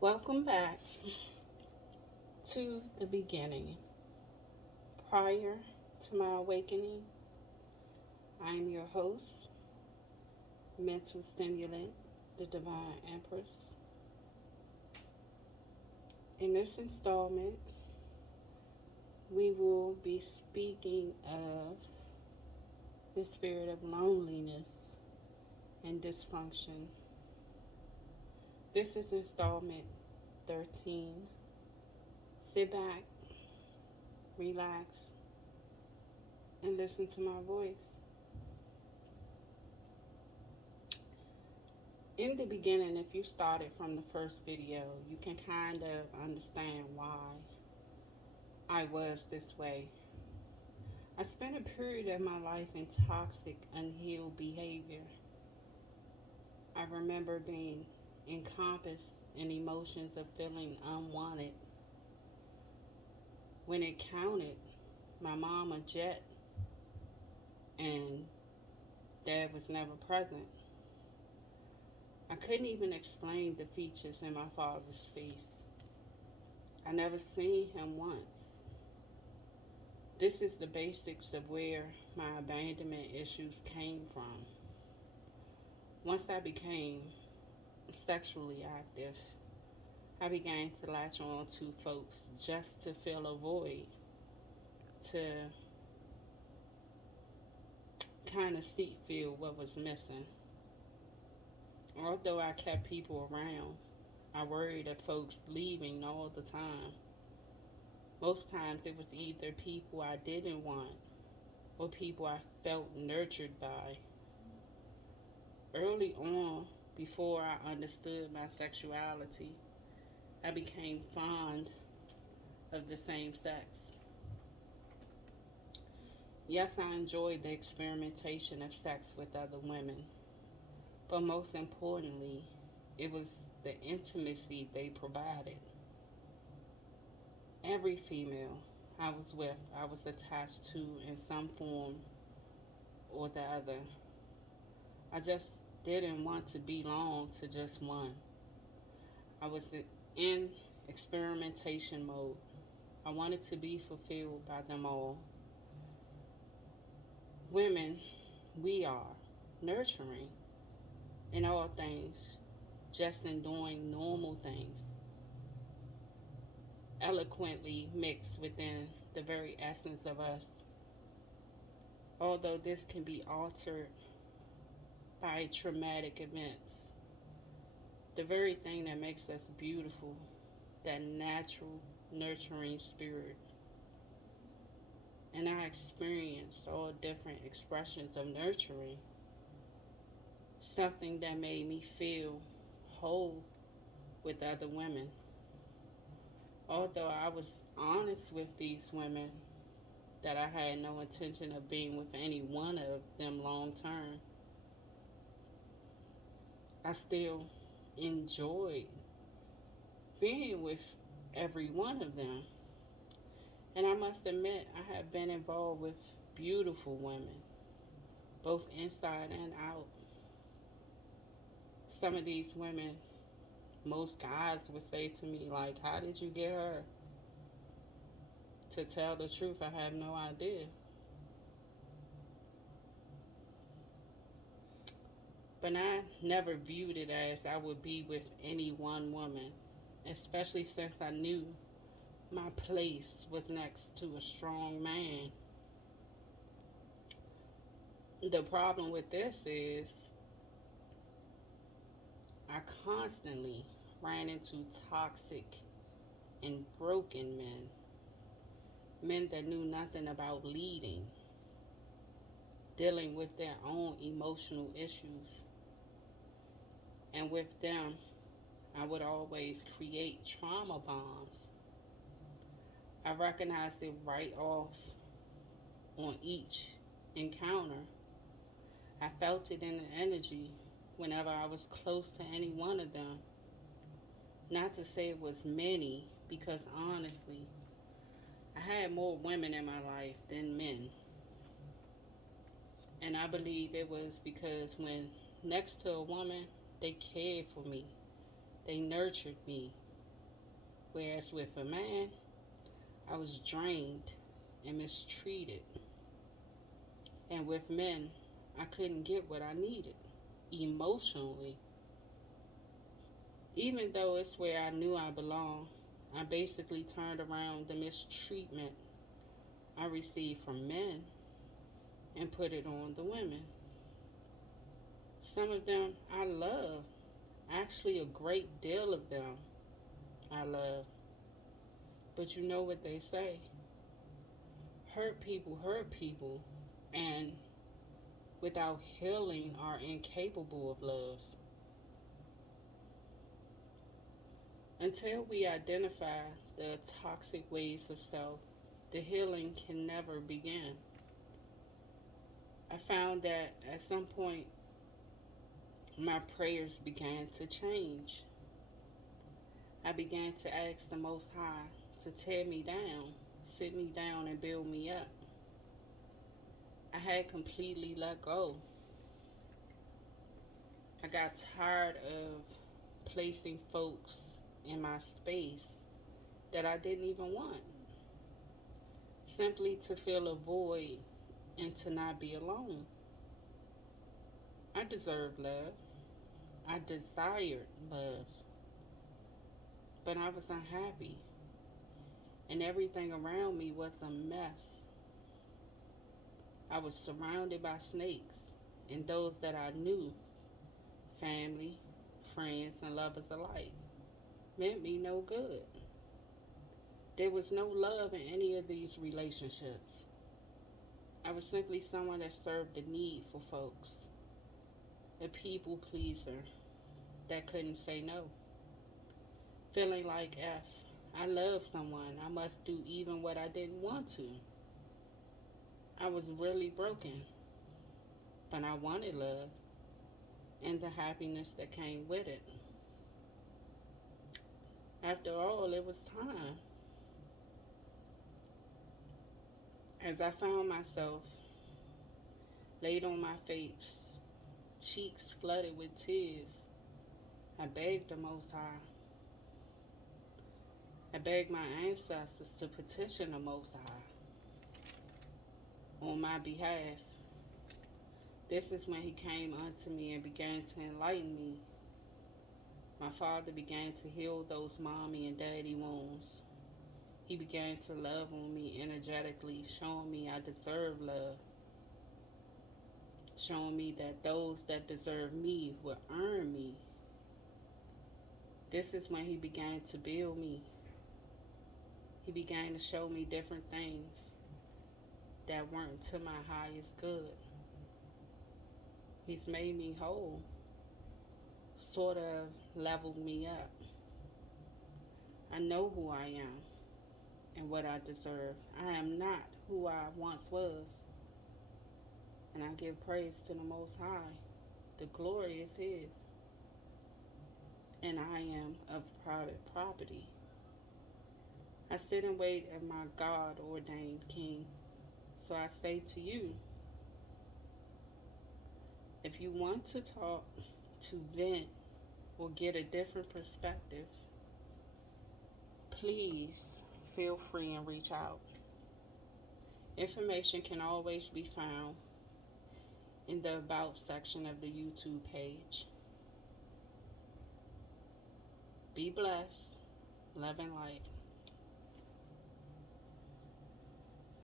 Welcome back to the beginning. Prior to my awakening, I am your host, Mental Stimulant, the Divine Empress. In this installment, we will be speaking of the spirit of loneliness and dysfunction. This is installment 13. Sit back, relax, and listen to my voice. In the beginning, if you started from the first video, you can kind of understand why I was this way. I spent a period of my life in toxic, unhealed behavior. I remember being encompassed in emotions of feeling unwanted. When it counted, my mom a jet and dad was never present. I couldn't even explain the features in my father's face. I never seen him once. This is the basics of where my abandonment issues came from. Once I became sexually active, I began to latch on to folks just to fill a void, to kind of feel what was missing. Although I kept people around, I worried of folks leaving all the time. Most times it was either people I didn't want or people I felt nurtured by. Early on, before I understood my sexuality, I became fond of the same sex. Yes, I enjoyed the experimentation of sex with other women, but most importantly, it was the intimacy they provided. Every female I was with, I was attached to in some form or the other. I just didn't want to belong to just one. I was in experimentation mode. I wanted to be fulfilled by them all. Women, we are nurturing in all things, just in doing normal things, eloquently mixed within the very essence of us. Although this can be altered by traumatic events, the very thing that makes us beautiful, that natural, nurturing spirit. And I experienced all different expressions of nurturing, something that made me feel whole with other women. Although I was honest with these women that I had no intention of being with any one of them long term, I still enjoyed being with every one of them. And I must admit, I have been involved with beautiful women, both inside and out. Some of these women, most guys would say to me, like, how did you get her? To tell the truth, I have no idea. But I never viewed it as I would be with any one woman, especially since I knew my place was next to a strong man. The problem with this is I constantly ran into toxic and broken men, men that knew nothing about leading, dealing with their own emotional issues. And with them, I would always create trauma bombs. I recognized it right off on each encounter. I felt it in the energy whenever I was close to any one of them. Not to say it was many, because honestly, I had more women in my life than men. And I believe it was because when next to a woman, they cared for me, they nurtured me, Whereas with a man, I was drained and mistreated. And with men, I couldn't get what I needed emotionally. Even though it's where I knew I belonged, I basically turned around the mistreatment I received from men and put it on the women. Some of them I love, actually, a great deal of them I love. But you know what they say, hurt people, and without healing are incapable of love. Until we identify the toxic ways of self, the healing can never begin. I found that at some point my prayers began to change. I began to ask the Most High to tear me down, sit me down, and build me up. I had completely let go. I got tired of placing folks in my space that I didn't even want, simply to fill a void and to not be alone. I deserved love. I desired love, but I was unhappy, and everything around me was a mess. I was surrounded by snakes, and those that I knew, family, friends, and lovers alike, meant me no good. There was no love in any of these relationships. I was simply someone that served the need for folks, a people pleaser that couldn't say no, feeling like if I love someone, I must do even what I didn't want to. I was really broken, but I wanted love and the happiness that came with it. After all, it was time. As I found myself laid on my face, cheeks flooded with tears, I begged the Most High. I begged my ancestors to petition the Most High on my behalf. This is when he came unto me and began to enlighten me. My father began to heal those mommy and daddy wounds. He began to love on me energetically, showing me I deserve love, showing me that those that deserve me will earn me. This is when he began to build me. He began to show me different things that weren't to my highest good. He's made me whole, sort of leveled me up. I know who I am and what I deserve. I am not who I once was, and I give praise to the Most High. The glory is His, and I am of private property. I sit and wait of my God ordained King. So I say to you, if you want to talk, to vent, or get a different perspective, please feel free and reach out. Information can always be found in the About section of the YouTube page. Be blessed, love and light.